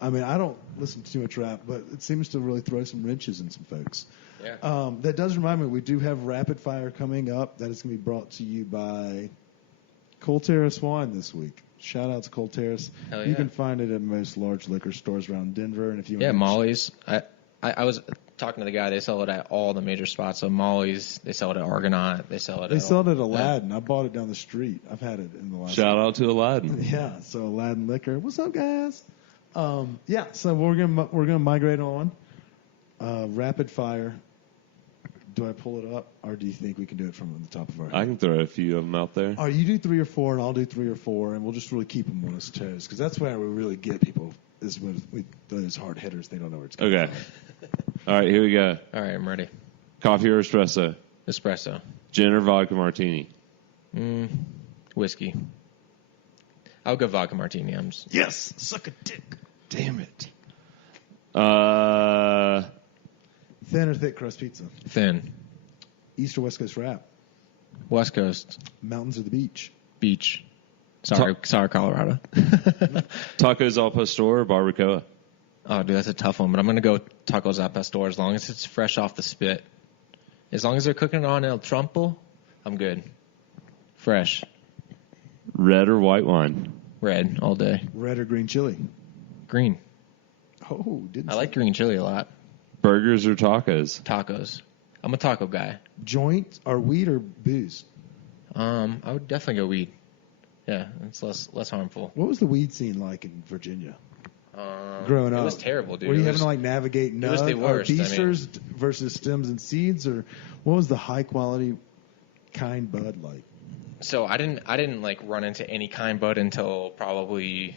I mean, I don't listen to too much rap, but it seems to really throw some wrenches in some folks. Yeah. That does remind me, we do have Rapid Fire coming up. That is going to be brought to you by Cold Terrace Wine this week. Shout out to Cold Terrace. Hell yeah. You can find it at most large liquor stores around Denver. And if you Molly's. I was talking to the guy. They sell it at all the major spots. So Molly's, they sell it at Argonaut. They sell it at Aladdin. I bought it down the street. I've had it in the last. Shout out to Aladdin. Yeah. So Aladdin Liquor. What's up, guys? So we're gonna migrate on. Rapid fire. Do I pull it up, or do you think we can do it from the top of our head? I can throw a few of them out there. All right, you do 3 or 4, and I'll do 3 or 4, and we'll just really keep them on his toes, because that's where we really get people, is with those hard hitters. They don't know where it's going. Okay. All right, here we go. All right, I'm ready. Coffee or espresso? Espresso. Gin or vodka martini? Whiskey. I'll go vodka martini. Yes, suck a dick. Damn it. Thin or thick crust pizza? Thin. East or West Coast wrap? West Coast. Mountains or the beach? Beach. Sorry, Colorado. Tacos al pastor or barbacoa? Oh, dude, that's a tough one. But I'm going to go tacos al pastor as long as it's fresh off the spit. As long as they're cooking it on El Trompo, I'm good. Fresh. Red or white wine? Red all day. Red or green chili? Green. Oh, didn't I like green chili a lot. Burgers or tacos? Tacos. I'm a taco guy. Joint or weed or booze? I would definitely go weed. Yeah, it's less harmful. What was the weed scene like in Virginia? Growing up, it was terrible, dude. Were you having to navigate nuts or beasters versus stems and seeds, or what was the high quality kind bud like? So I didn't run into any kind bud until probably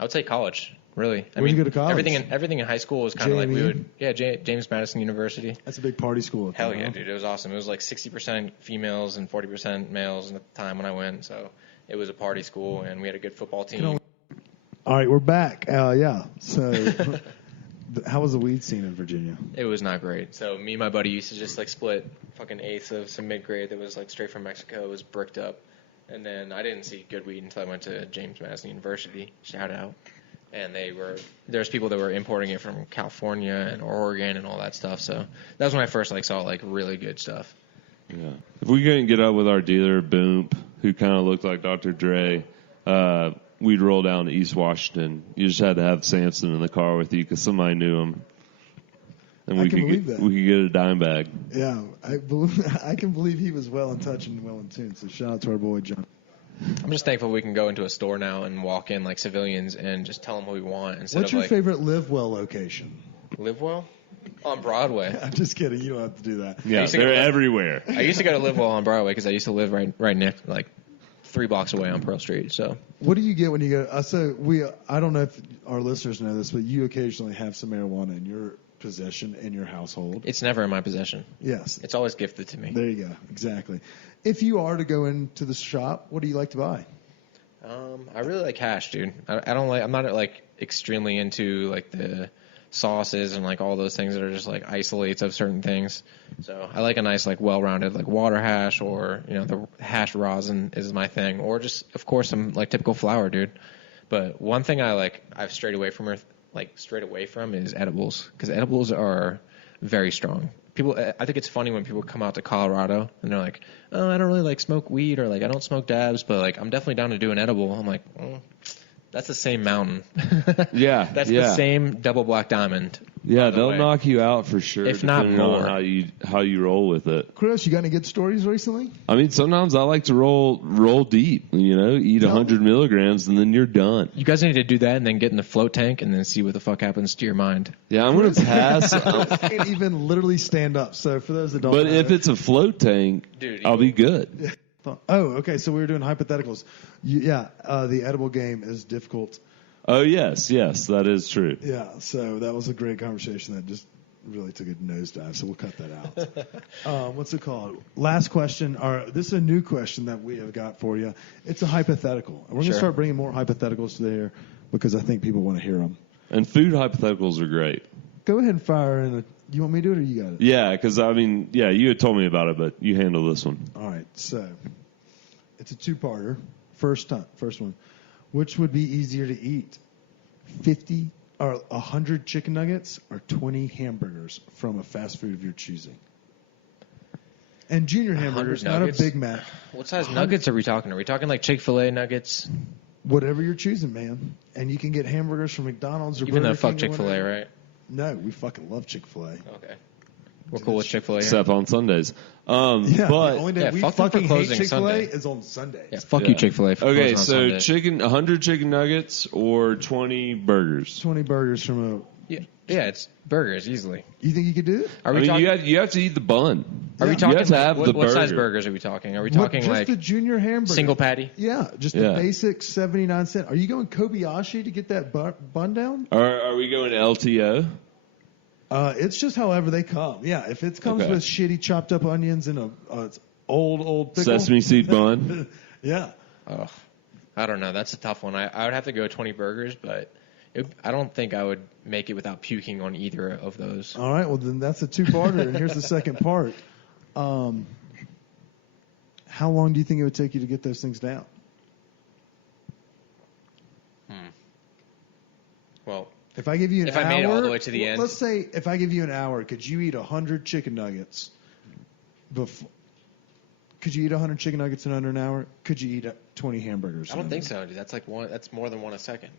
I would say college. Really, Where did you go to college? Everything in high school was kind of like we would. Yeah, James Madison University. That's a big party school. Hell yeah, dude! It was awesome. It was like 60% females and 40% males at the time when I went. So it was a party school, and we had a good football team. All right, we're back. Yeah. So, how was the weed scene in Virginia? It was not great. So me and my buddy used to just split fucking eighths of some mid grade that was straight from Mexico. It was bricked up, and then I didn't see good weed until I went to James Madison University. Shout out. And there's people that were importing it from California and Oregon and all that stuff. So that was when I first saw really good stuff. Yeah. If we couldn't get up with our dealer Boomp, who kind of looked like Dr. Dre, we'd roll down to East Washington. You just had to have Samson in the car with you because somebody knew him. And we could get a dime bag. Yeah, I can believe he was well in touch and well in tune. So shout out to our boy John. I'm just thankful we can go into a store now and walk in like civilians and just tell them what we want instead What's your favorite Live Well location? Live Well? On Broadway. I'm just kidding. You don't have to do that. Yeah, they're everywhere. I used to go to Live Well on Broadway because I used to live right next, 3 blocks away on Pearl Street. So. What do you get when you go? I don't know if our listeners know this, but you occasionally have some marijuana in your possession in your household. It's never in my possession. Yes. It's always gifted to me. There you go. Exactly. If you are to go into the shop, what do you like to buy? I really like hash, dude. I'm not extremely into the sauces and all those things that are just isolates of certain things. So I like a nice well-rounded water hash, or the hash rosin is my thing, or just of course some typical flour, dude. But one thing I've strayed away from is edibles, because edibles are very strong. I think it's funny when people come out to Colorado and they're like, oh, I don't really smoke weed, or I don't smoke dabs, but I'm definitely down to do an edible. I'm like, that's the same mountain. Yeah. That's the same double black diamond. Yeah, they'll knock you out for sure. If not more. On how you roll with it. Chris, you got any good stories recently? I mean, sometimes I like to roll deep, eat 100 milligrams and then you're done. You guys need to do that and then get in the float tank and then see what the fuck happens to your mind. Yeah, I'm going to pass. I can't even literally stand up. So for those that don't know. But if it's a float tank, dude, I'll be good. Oh, okay. So we were doing hypotheticals. The edible game is difficult. Oh, yes, that is true. Yeah, so that was a great conversation that just really took a nosedive, so we'll cut that out. What's it called? Last question. This is a new question that we have got for you. It's a hypothetical. And we're going to start bringing more hypotheticals to there because I think people want to hear them. And food hypotheticals are great. Go ahead and fire in. You want me to do it or you got it? Yeah, because, you had told me about it, but you handle this one. All right, so it's a two-parter. First one. Which would be easier to eat, 50 are 100 chicken nuggets or 20 hamburgers from a fast food of your choosing? And junior hamburgers, not a Big Mac. What size nuggets are we talking? Are we talking like Chick-fil-A nuggets? Whatever you're choosing, man. And you can get hamburgers from McDonald's or Even though Burger fuck King or Chick-fil-A, whatever. right? No, we fucking love Chick-fil-A. Okay. We're cool with Chick-fil-A. Except on Sundays. Yeah, But the only day Yeah, we fuck them for fucking hate closing Chick-fil-A Sunday. is on Sundays. Yeah, fuck you, Chick-fil-A. For okay, closing on so Sunday. 100 chicken nuggets or 20 burgers. 20 burgers from a... Yeah, it's burgers easily. You think you could do it? Are I we mean, talking? you have to eat the bun. Are we Yeah. talking? You have to like, have what, the what size burger. burgers are we talking? Are we What, talking just like the junior hamburger? single patty? Yeah, just Yeah. the basic 79 cent. Are you going Kobayashi to get that bun down? Are we going to LTO? It's just however they come. Yeah, if it comes Okay. with shitty chopped up onions and a old pickle. Sesame seed bun? Yeah. Oh, I don't know. That's a tough one. I would have to go 20 burgers, but I don't think I would make it without puking on either of those. All right, well, then that's a two-parter, and here's the second part. How long do you think it would take you to get those things down? Well, If I give you an If hour, I made it all the way to the end. Let's say if I give you an hour, could you eat 100 chicken nuggets? Could you eat 100 chicken nuggets in under an hour? Could you eat 20 hamburgers? I don't think so, dude. That's like one. That's more than one a second.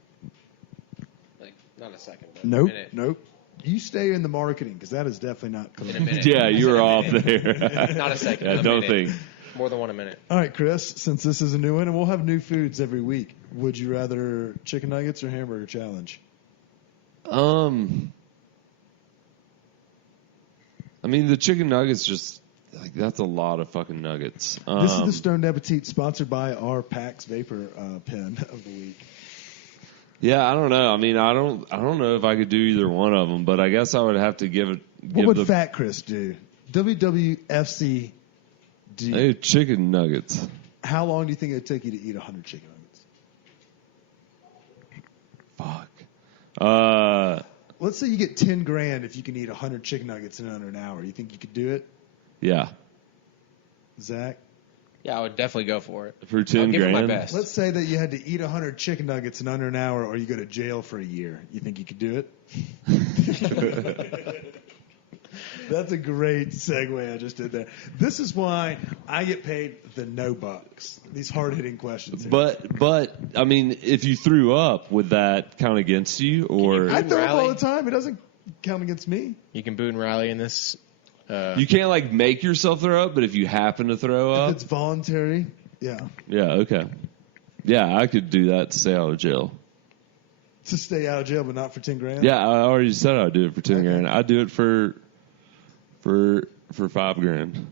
Like not a second, but a Nope, minute. nope. You stay in the marketing because that is definitely not In a correct. minute. Yeah, you were off minute. there. Not a second. Yeah, a don't minute. think. More than one a minute. All right, Chris, since this is a new one, and we'll have new foods every week, would you rather chicken nuggets or hamburger challenge? I mean, the chicken nuggets just, like, that's a lot of fucking nuggets. This is the Stoned Appetit, sponsored by our PAX Vapor pen of the week. Yeah, I don't know. I mean, I don't know if I could do either one of them, but I guess I would have to give it. What would Fat Chris do? WWFC. Hey, chicken nuggets. How long do you think it would take you to eat 100 chicken nuggets? Fuck. Let's say you get 10 grand if you can eat 100 chicken nuggets in under an hour. You think you could do it, Yeah, Zach? Yeah, I would definitely go for it. for 10 I'll give it grand. my best. Let's say that you had to eat 100 chicken nuggets in under an hour, or you go to jail for a year. You think you could do it? That's a great segue I just did there. This is why I get paid the no bucks. These hard-hitting questions. Here. But I mean, if you threw up, would that count against you, or I throw up all Rally. the time. It doesn't count against me. You can boot and rally in this. you can't like make yourself throw up? But if you happen to throw If up, it's voluntary, yeah. yeah, okay, yeah, I could do that to stay out of jail. To stay out of jail, but not for 10 grand. Yeah, I already said I'd do it for 10 Okay. grand. I'd do it for $5 grand.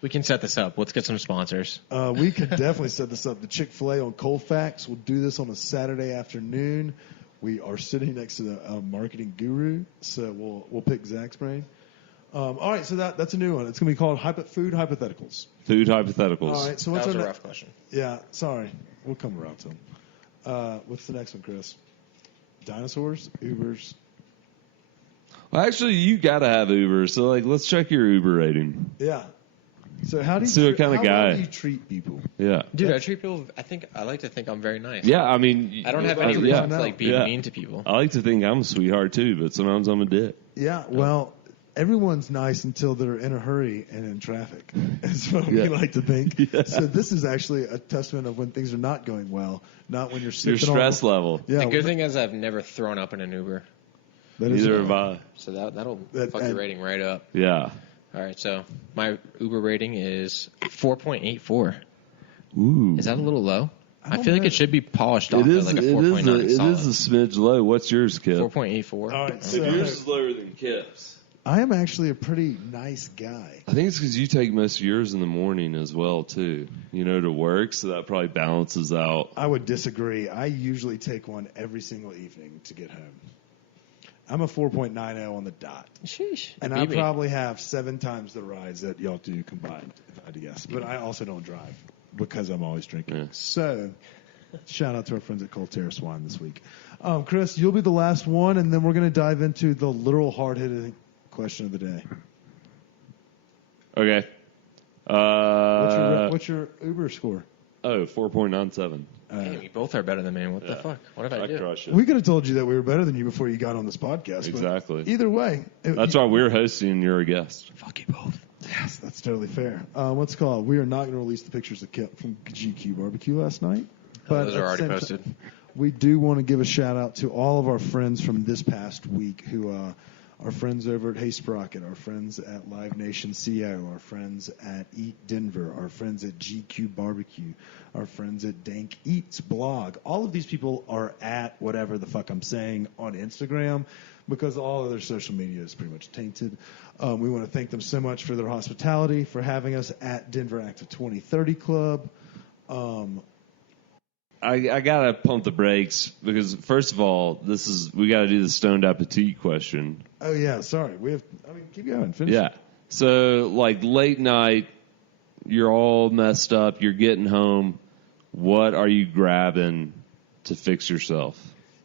We can set this up. Let's get some sponsors. We could definitely set this up. The Chick-fil-A on Colfax will do this on a Saturday afternoon. We are sitting next to the marketing guru, so we'll pick Zach's brain. All right, so that's a new one. It's going to be called Food Hypotheticals. Food hypotheticals. All right, so That what's was a our rough question. Yeah, sorry. We'll come around to them. What's the next one, Chris? Dinosaurs? Ubers? Well, actually, you gotta have Uber, so like, let's check your Uber rating. Yeah. So how do you So what kind of how guy? well do you treat people? Yeah, Dude, I treat people. I like to think I'm very nice. yeah. I mean, I don't have any yeah. reason to like being Yeah. mean to people. I like to think I'm a sweetheart too, but sometimes I'm a dick. Yeah, well, everyone's nice until they're in a hurry and in traffic. Is what we Yeah. like to think. Yeah. So this is actually a testament of when things are not going well, not when you're Your sipping stress on. level. Yeah, The good thing is I've never thrown up in an Uber, that is Neither have I. so that'll That- fuck your and- rating right up. Yeah. All right, so my Uber rating is 4.84. Ooh. Is that a little low? I I don't feel like know. it should be polished off It is. at like a It 4.9. is. It is a smidge low. What's yours, Kip? 4.84. All right, so Yours is lower than Kip's. I am actually a pretty nice guy. I think it's because you take most of yours in the morning as well, too. You know, to work, so that probably balances out. I would disagree. I usually take one every single evening to get home. I'm a 4.90 on the dot. Sheesh. And You I beat me. probably have 7 times the rides that y'all do combined, if I had to guess. But I also don't drive because I'm always drinking. Yeah. So, shout out to our friends at Cold Terrace Wine this week. Chris, you'll be the last one, and then we're going to dive into the literal hard-hitting question of the day. Okay. What's your Uber score? Oh, 4.97. Damn, you both are better than me. What the fuck? What did I do? Crush it. We could have told you that we were better than you before you got on this podcast. but Exactly. Either way. That's why we're hosting and you're a guest. Fuck you both. Yes, that's totally fair. What's it called? We are not going to release the pictures that kept from GQ Barbecue last night. But Those are already posted. We do want to give a shout out to all of our friends from this past week who our friends over at Hey Sprocket, our friends at Live Nation CO, our friends at Eat Denver, our friends at GQ Barbecue, our friends at DankEatsBlog. All of these people are at whatever the fuck I'm saying on Instagram because all of their social media is pretty much tainted. We want to thank them so much for their hospitality, for having us at Denver Active 2030 Club. I gotta pump the brakes because first of all, we gotta do the stoned appetit question. Oh yeah, sorry. Keep going. Finish. Yeah. So like late night, you're all messed up. You're getting home. What are you grabbing to fix yourself?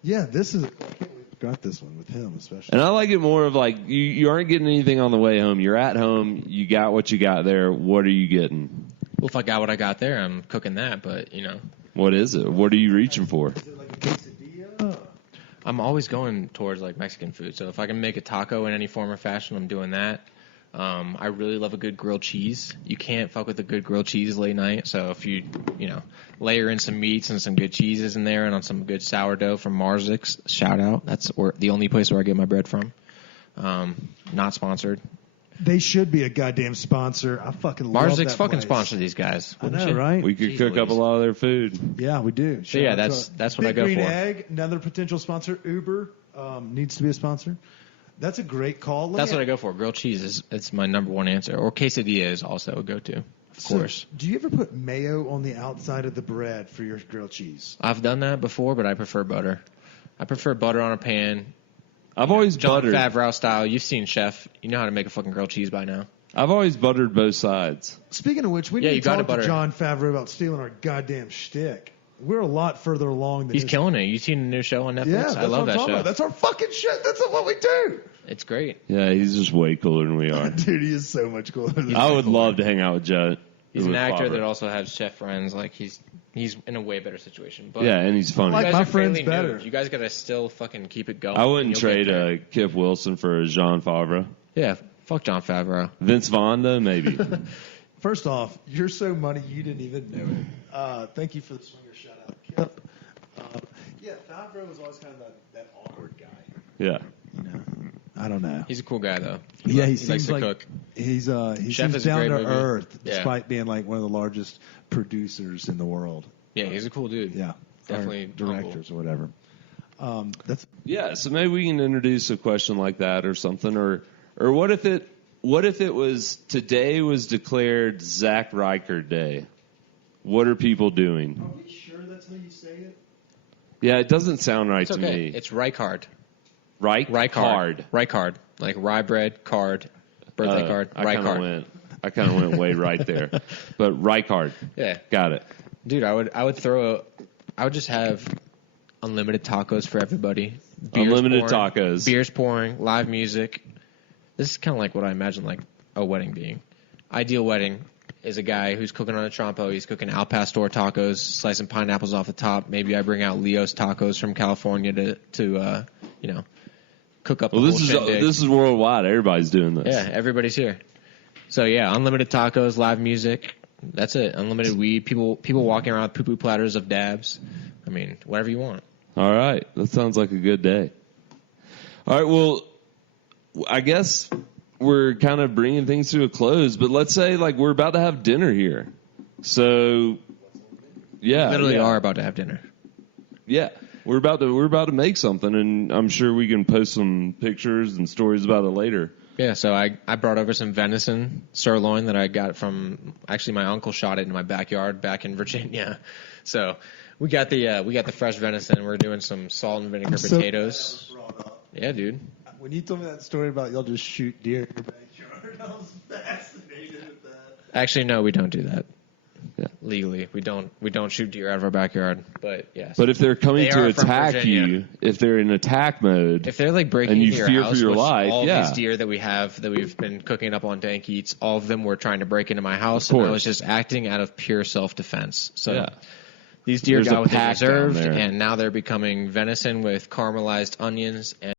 Yeah, this is. I can't believe we got this one with him, especially. And I like it more of like you aren't getting anything on the way home. You're at home. You got what you got there. What are you getting? Well, if I got what I got there, I'm cooking that. But What is it? What are you reaching for? Is it like a quesadilla? I'm always going towards like Mexican food. So if I can make a taco in any form or fashion, I'm doing that. I really love a good grilled cheese. You can't fuck with a good grilled cheese late night. So if you layer in some meats and some good cheeses in there and on some good sourdough from Marzix, shout out. That's the only place where I get my bread from. Not sponsored. They should be a goddamn sponsor. I fucking love Marzix that fucking place. sponsor these guys. I know, right? We could Jeez cook up a Louise. lot of their food. Yeah, we do. So yeah, Shout out to that's our what I Big go Green for. Egg, another potential sponsor. Uber needs to be a sponsor. That's a great call. That's what I go for. Grilled cheese it's my number one answer. Or quesadilla is also a go-to, of course. Do you ever put mayo on the outside of the bread for your grilled cheese? I've done that before, but I prefer butter. I prefer butter on a pan. I've always John buttered. Favreau style. You've seen Chef. You know how to make a fucking grilled cheese by now. I've always buttered both sides. Speaking of which, we Yeah, need you to gotta talk to butter. John Favreau about stealing our goddamn shtick. We're a lot further along than He's his- killing it. You seen the new show on Netflix? Yeah, that's I love what I'm that talking show. about. That's our fucking shit. That's what we do. It's great. Yeah, he's just way cooler than we are. Dude, he is so much cooler than I would love to hang out with Joe. He's an with actor Favre. that also has chef friends. Like he's in a way better situation. But Yeah, and he's funny. Like you guys my are friend's fairly new. better. You guys gotta still fucking keep it going. I wouldn't and you'll trade get there. Kip Wilson for a Jean Favre. Yeah, fuck John Favreau. Vince Vaughn, though, maybe. First off, you're so money you didn't even know it. Thank you for the swinger shout out, Kip. Yeah, Favreau was always kind of that awkward guy. Yeah. You know, I don't know. He's a cool guy though. Yeah, he likes seems to like cook. he Chef seems is a down great to movie. earth, Yeah. despite being like one of the largest producers in the world. Yeah, he's a cool dude. Yeah, Definitely or directors or whatever. That's Yeah, so maybe we can introduce a question like that or something. Or what if it was today was declared Zach Reichard Day? What are people doing? Are we sure that's how you say it? Yeah, it doesn't sound right It's to okay. me. It's Reichard. Reichard. Reichard. Like rye bread card, birthday card. I kind of went way right there. But Reichard. Yeah. Got it. Dude, I would just have unlimited tacos for everybody. Unlimited pouring, tacos. Beers pouring, live music. This is kind of like what I imagine like a wedding being. Ideal wedding is a guy who's cooking on a trompo. He's cooking al pastor tacos, slicing pineapples off the top. Maybe I bring out Leo's tacos from California to cook up. Well, the this whole shindig. is worldwide. Everybody's doing this. Yeah, everybody's here. So yeah, unlimited tacos, live music. That's it. Unlimited weed. People walking around with poo-poo platters of dabs. I mean, whatever you want. All right. That sounds like a good day. All right. Well, I guess we're kind of bringing things to a close, but let's say like we're about to have dinner here. So, yeah. Literally yeah. are about to have dinner. Yeah. We're about to make something, and I'm sure we can post some pictures and stories about it later. Yeah, so I brought over some venison sirloin that I got from actually my uncle shot it in my backyard back in Virginia. So we got the fresh venison. We're doing some salt and vinegar potatoes. Yeah, dude. When you told me that story about y'all just shoot deer in your backyard, I was fascinated with that. Actually, no, we don't do that. Yeah. legally. We don't shoot deer out of our backyard. But yes. But if they're coming They to are from attack Virginia. you, if they're in attack mode, If they're like breaking and you into your fear house, for your which life, all yeah. these deer that we've been cooking up on Dank Eats, all of them were trying to break into my house, Of and I course. was just acting out of pure self-defense. So Yeah. these deer There's got a what they pack down deserved, there. and now they're becoming venison with caramelized onions and